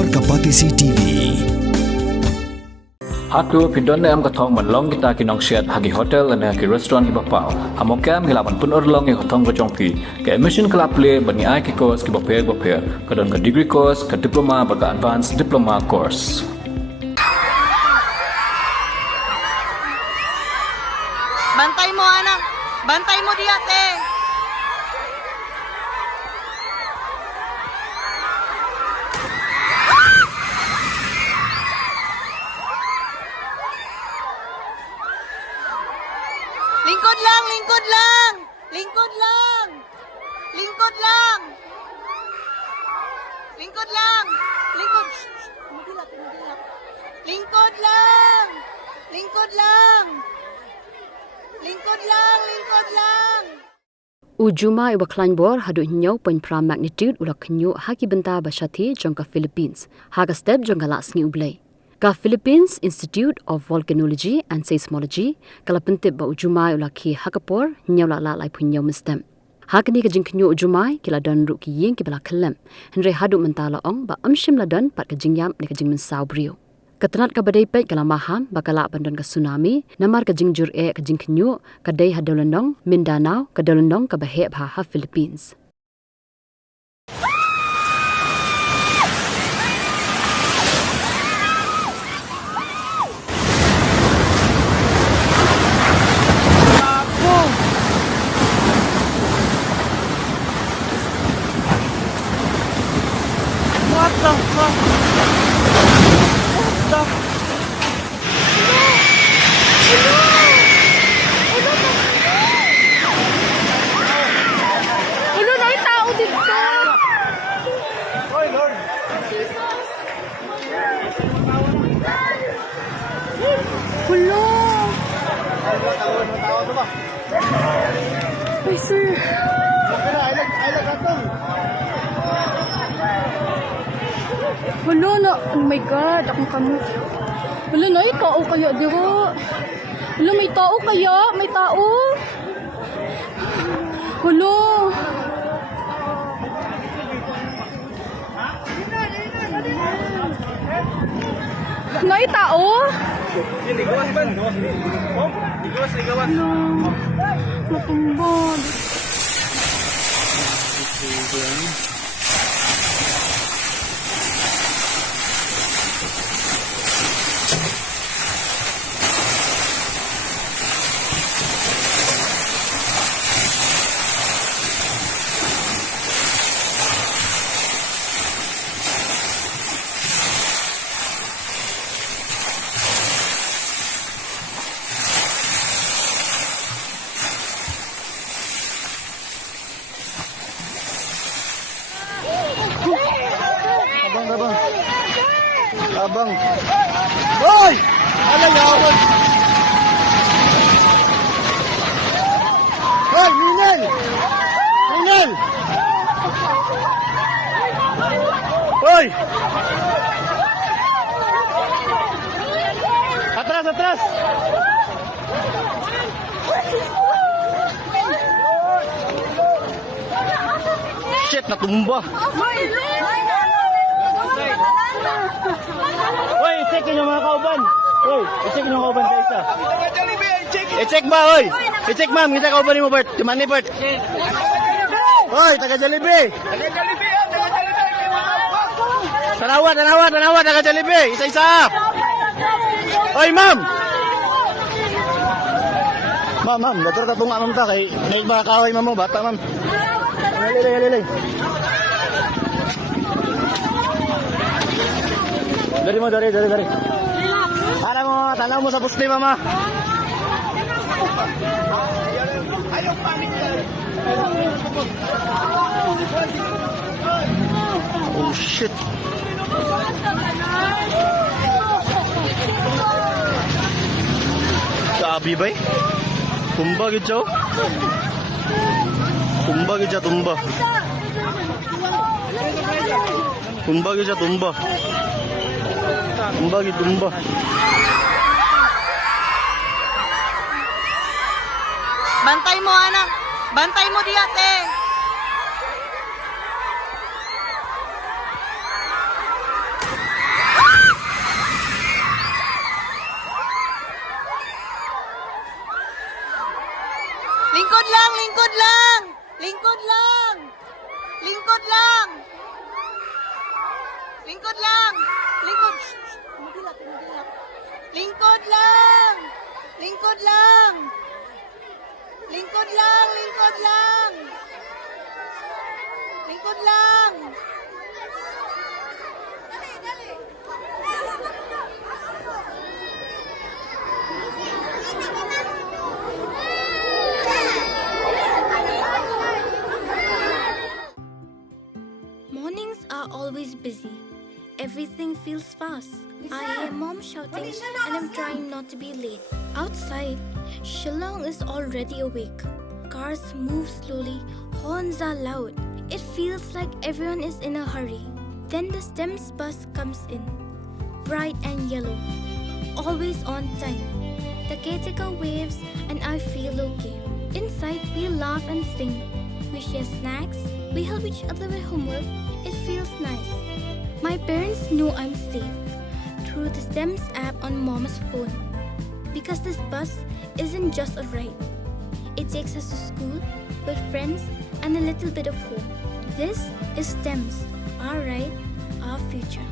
Luar Kapatisi TV. Hatu pindon am kathong manlong kita kinong siat hagi hotel ane hagi restaurant ibapau. Hamokam hilapan pun orlong e kathong kocongpi. Ke emission kelap le bani ai ki course ki bapel. Kadon ke degree course, ke diploma baga advanced diploma course. Bantay mo anak. Bantay mo diat eh. Lingkod lang, lingkod lang. Lingkod lang. Lingkod lang. Lingkod lang. Lingkod. Kumagilap, kumagilap. Lingkod lang. Lingkod lang. Lingkod lang, lingkod lang. Jumai wa kleinbor hadu nyau point pra magnitude ula Khynniuh haki benta basyati jongka Philippines. Haga step jongka lasngi ublay. Ka Philippines Institute of Volcanology and Seismology kala pentip ba Jumai ula ki hakapor nyau la lai punyau mistem. Hakni ka jing Khynniuh Jumai kila dan ru ki Ïing ki bala Khyllem. Henry hadu mentala ong ba amshim la dan pat ka jing yam ne ka jing mensau brio. Katanat ka badai pek kala maham bakala bandon ka tsunami namar ka jing jur e ka jing Khynniuh ka dai hadolandong Mindanao ka dolandong ka bahe bha ha Philippines. What the fuck? Ulo na yung tao dito. Oy, Lord. Ulo. Ay, sir. Ulo na. Oh my God. Akong kamot. Ulo na yung tao kaya dito. Ulo, may tao kaya? May tao? Ulo. May tao? Ulo. Matumbod. Abang. Hoy! Alay yawan. Hoy, Minel! Minel! Hoy! Atras, atras! Shit, natumba. Hoy, i-check yung mga kauban. Hoy, i-check yung kauban sa isa. I-check ba, hoy? I-check ma'am, kita kauban mo, Bert. Timani, Bert. Hoy, taga Jollibee. Tanawa, taga Jollibee. Isa-isa. Hoy, ma'am. Ma'am, dator ka tunga, ma'am ta. Kay naik ba kahoy, ma'am mo, bata, ma'am. Halilay. Dari. Tanaw mo sa puste, mama. Ayaw panik. Oh, shit. Sabi ba? Tumba gidyo. Tumba. Bantay mo anak. Bantay mo diat eh. lang! Lingkod lang! Lingkod lang! Lingkod lang! Lingkod lang! Lingkod! Magilak, magilak. Lingkod lang! Lingkod lang! Lingkod lang! Lingkod lang! Lingkod lang! Dali, dali! Mornings are always busy. Everything feels fast. I hear mom shouting and I'm trying not to be late. Outside, Shillong is already awake. Cars move slowly, horns are loud. It feels like everyone is in a hurry. Then the STEMS bus comes in, bright and yellow, always on time. The caretaker waves and I feel okay. Inside, we laugh and sing. We share snacks. We help each other with homework. It feels nice. My parents know I'm safe through the STEMS app on mom's phone. Because this bus isn't just a ride. It takes us to school with friends and a little bit of hope. This is STEMS, our ride, our future.